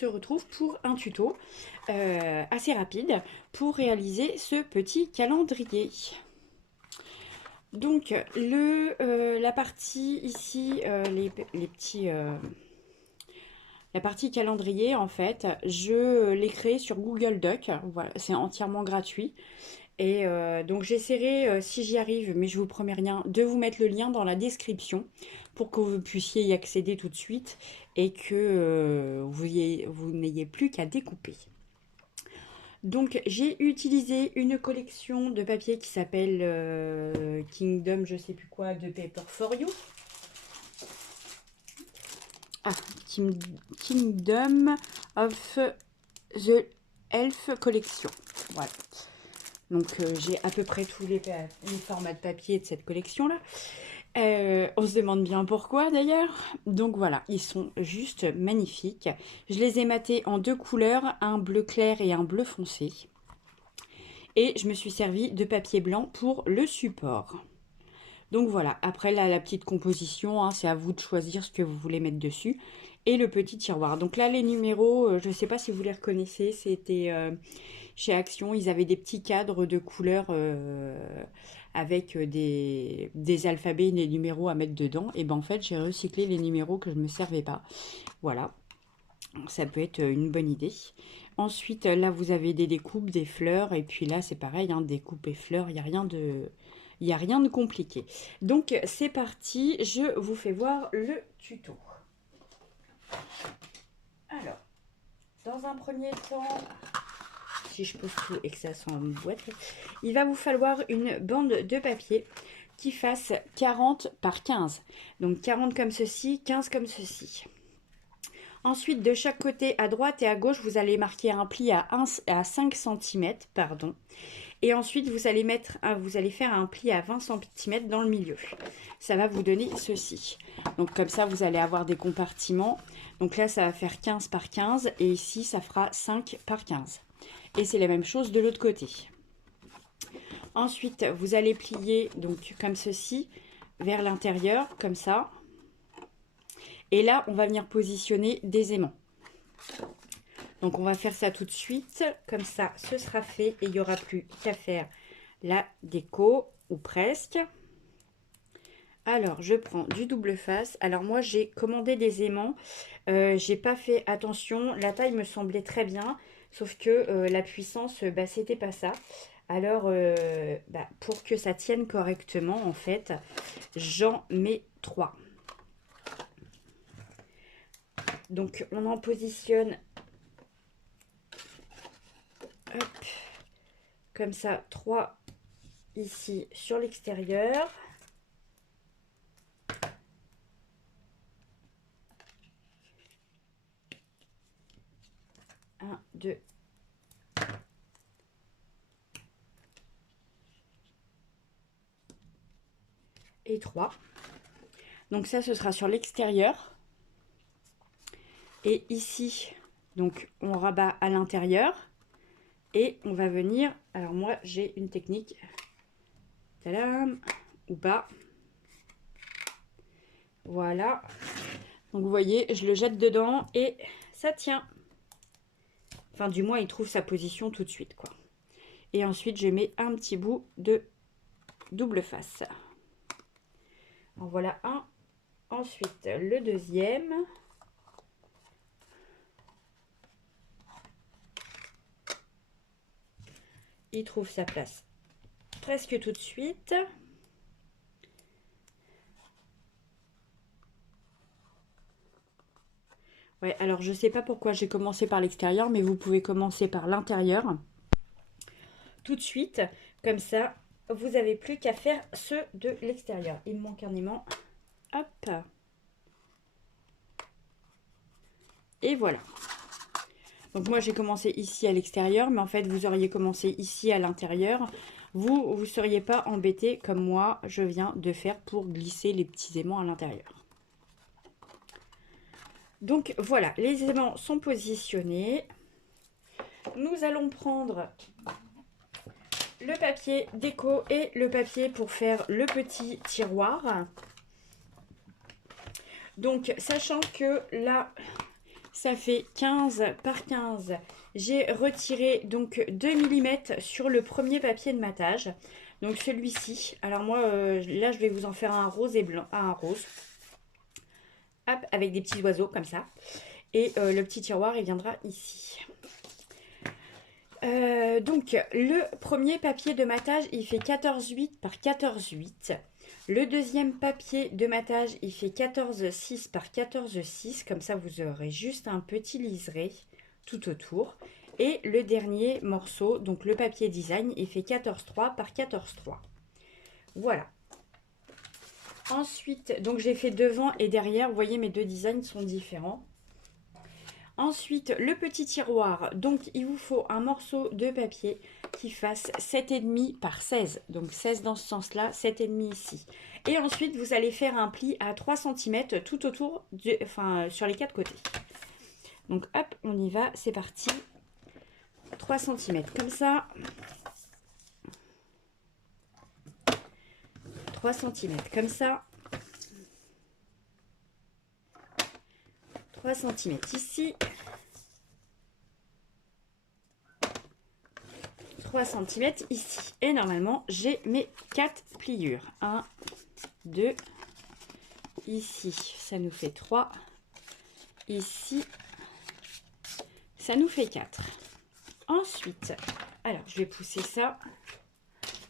se retrouve pour un tuto assez rapide pour réaliser ce petit calendrier. Donc la partie ici, les petits... la partie calendrier, en fait, je l'ai créé sur Google Doc. Voilà, c'est entièrement gratuit. Et donc j'essaierai, si j'y arrive, mais je vous promets rien, de vous mettre le lien dans la description pour que vous puissiez y accéder tout de suite et que vous n'ayez plus qu'à découper. Donc j'ai utilisé une collection de papier qui s'appelle Kingdom, je sais plus quoi, de Paper for You. Ah, Kingdom of the Elf Collection. Voilà. Donc j'ai à peu près tous les formats de papier de cette collection-là. On se demande bien pourquoi d'ailleurs. Donc voilà, ils sont juste magnifiques. Je les ai matés en deux couleurs, un bleu clair et un bleu foncé. Et je me suis servi de papier blanc pour le support. Donc voilà, après là, la petite composition, hein, c'est à vous de choisir ce que vous voulez mettre dessus. Et le petit tiroir. Donc là, les numéros, je ne sais pas si vous les reconnaissez, c'était chez Action, ils avaient des petits cadres de couleurs avec des alphabets et des numéros à mettre dedans. Et ben en fait, j'ai recyclé les numéros que je ne me servais pas. Voilà, ça peut être une bonne idée. Ensuite, là, vous avez des découpes, des fleurs. Et puis là, c'est pareil, hein, découpes et fleurs, il n'y a rien de... Il n'y a rien de compliqué. Donc, c'est parti. Je vous fais voir le tuto. Alors, dans un premier temps, si je pose tout et que ça sent en boîte, il va vous falloir une bande de papier qui fasse 40 par 15. Donc, 40 comme ceci, 15 comme ceci. Ensuite, de chaque côté, à droite et à gauche, vous allez marquer un pli à 5 cm, pardon. Et ensuite, vous allez faire un pli à 20 cm dans le milieu. Ça va vous donner ceci. Donc comme ça, vous allez avoir des compartiments. Donc là, ça va faire 15 par 15. Et ici, ça fera 5 par 15. Et c'est la même chose de l'autre côté. Ensuite, vous allez plier donc comme ceci vers l'intérieur, comme ça. Et là, on va venir positionner des aimants. Donc on va faire ça tout de suite, comme ça ce sera fait et il n'y aura plus qu'à faire la déco, ou presque. Alors je prends du double face. Alors moi j'ai commandé des aimants, j'ai pas fait attention, la taille me semblait très bien, sauf que la puissance, c'était pas ça. Alors pour que ça tienne correctement en fait, j'en mets 3. Donc on en positionne hop, comme ça, 3 ici sur l'extérieur. Un, 2. Et 3. Donc ça, ce sera sur l'extérieur. Et ici, donc on rabat à l'intérieur. Et on va venir, alors moi j'ai une technique, tadam, ou pas, voilà, donc vous voyez, je le jette dedans et ça tient, enfin du moins il trouve sa position tout de suite quoi. Et ensuite je mets un petit bout de double face, en voilà un. Ensuite le deuxième. Il trouve sa place presque tout de suite. Ouais, alors je sais pas pourquoi j'ai commencé par l'extérieur, mais vous pouvez commencer par l'intérieur. Tout de suite, comme ça, vous n'avez plus qu'à faire ceux de l'extérieur. Il me manque un aimant. Hop. Et voilà. Donc moi j'ai commencé ici à l'extérieur, mais en fait vous auriez commencé ici à l'intérieur. Vous ne seriez pas embêté comme moi je viens de faire pour glisser les petits aimants à l'intérieur. Donc voilà, les aimants sont positionnés. Nous allons prendre le papier déco et le papier pour faire le petit tiroir. Donc sachant que là Ça fait 15 par 15. J'ai retiré donc 2 mm sur le premier papier de matage. Donc celui-ci. Alors moi, là, je vais vous en faire un rose et blanc. Un rose. Hop, avec des petits oiseaux comme ça. Et le petit tiroir, il viendra ici. Donc, le premier papier de matage, il fait 14,8 par 14,8. Le deuxième papier de matage, il fait 14,6 par 14,6. Comme ça, vous aurez juste un petit liseré tout autour. Et le dernier morceau, donc le papier design, il fait 14,3 par 14,3. Voilà. Ensuite, donc j'ai fait devant et derrière. Vous voyez, mes deux designs sont différents. Ensuite, le petit tiroir. Donc, il vous faut un morceau de papier qui fasse 7,5 par 16. Donc, 16 dans ce sens-là, 7,5 ici. Et ensuite, vous allez faire un pli à 3 cm tout autour, sur les quatre côtés. Donc, hop, on y va. C'est parti. 3 cm comme ça. 3 cm comme ça. 3 cm ici. 3 cm ici. Et normalement, j'ai mes 4 pliures. 1, 2, ici, ça nous fait 3. Ici, ça nous fait 4. Ensuite, alors, je vais pousser ça.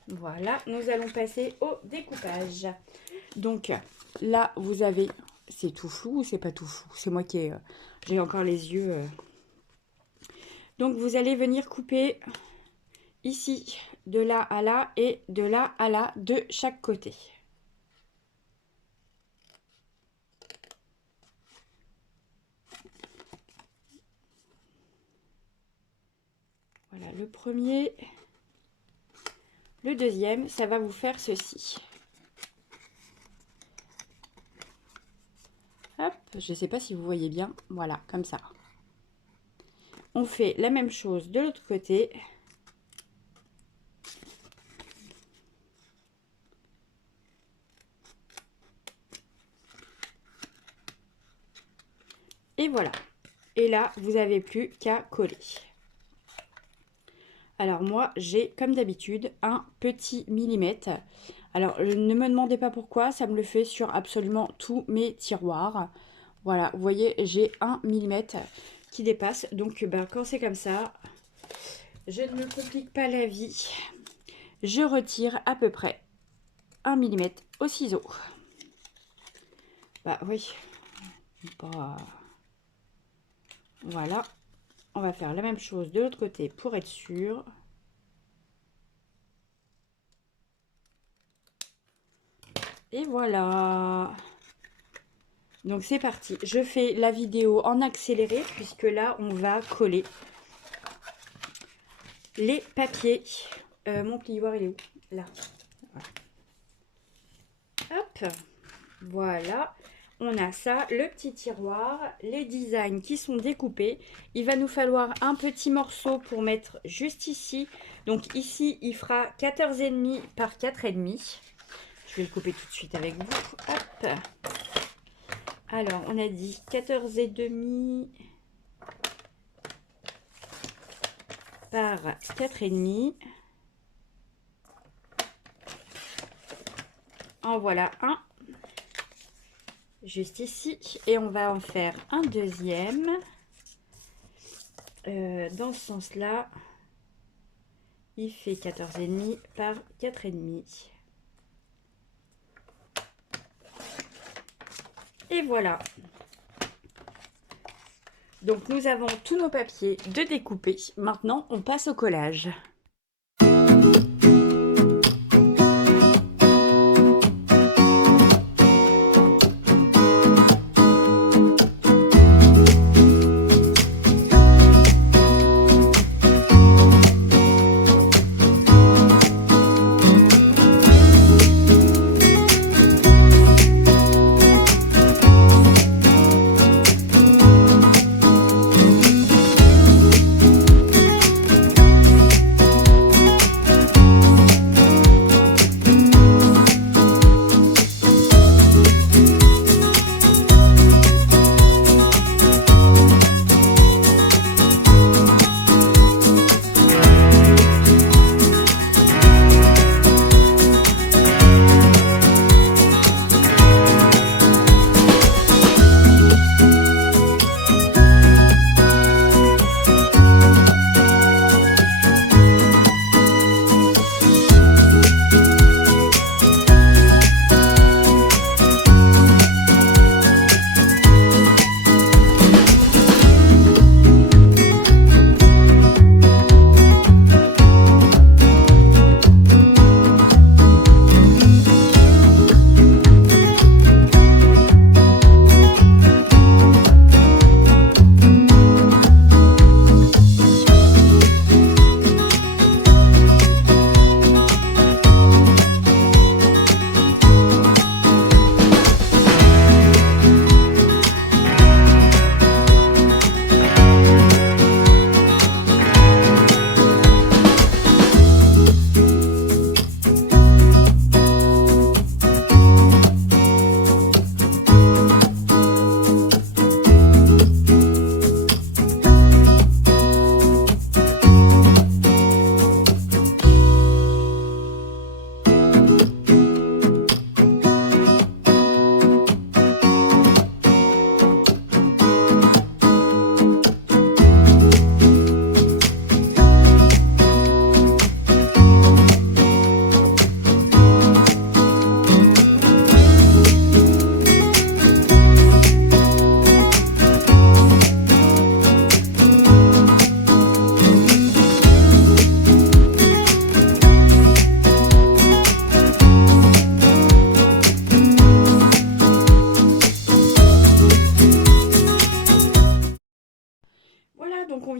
Voilà, nous allons passer au découpage. Donc, là, vous avez... C'est tout flou ou c'est pas tout flou? C'est moi qui ai... j'ai encore les yeux... Donc, vous allez venir couper ici, de là à là et de là à là, de chaque côté. Voilà, le premier. Le deuxième, ça va vous faire ceci. Hop, je ne sais pas si vous voyez bien. Voilà, comme ça. On fait la même chose de l'autre côté. Et voilà. Et là, vous n'avez plus qu'à coller. Alors moi, j'ai comme d'habitude un petit millimètre. Alors, ne me demandez pas pourquoi, ça me le fait sur absolument tous mes tiroirs. Voilà, vous voyez, j'ai 1 millimètre qui dépasse. Donc, quand c'est comme ça, je ne me complique pas la vie. Je retire à peu près 1 millimètre au ciseau. Bah oui. Bah, voilà. On va faire la même chose de l'autre côté pour être sûr. Et voilà. Donc c'est parti. Je fais la vidéo en accéléré puisque là on va coller les papiers. Mon plioir il est où? Là. Voilà. Hop. Voilà. On a ça, le petit tiroir, les designs qui sont découpés. Il va nous falloir un petit morceau pour mettre juste ici. Donc ici, il fera 14,5 par 4,5. Je vais le couper tout de suite avec vous. Hop. Alors, on a dit 14,5 par 4,5. En voilà un. Juste ici, et on va en faire un deuxième dans ce sens là. Il fait 14,5 par 4,5. Et voilà. Donc nous avons tous nos papiers de découper. Maintenant on passe au collage.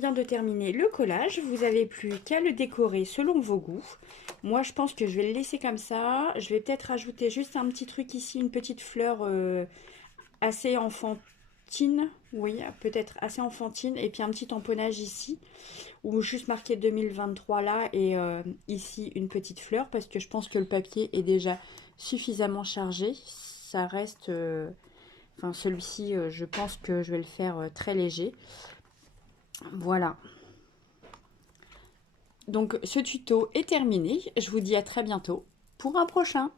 vient de terminer le collage. Vous n'avez plus qu'à le décorer selon vos goûts. Moi, je pense que je vais le laisser comme ça. Je vais peut-être rajouter juste un petit truc ici, une petite fleur assez enfantine. Oui, peut-être assez enfantine. Et puis un petit tamponnage ici, ou juste marqué 2023 là. Et ici, une petite fleur, parce que je pense que le papier est déjà suffisamment chargé. Ça reste... Enfin, celui-ci, je pense que je vais le faire très léger. Voilà. Donc, ce tuto est terminé. Je vous dis à très bientôt pour un prochain.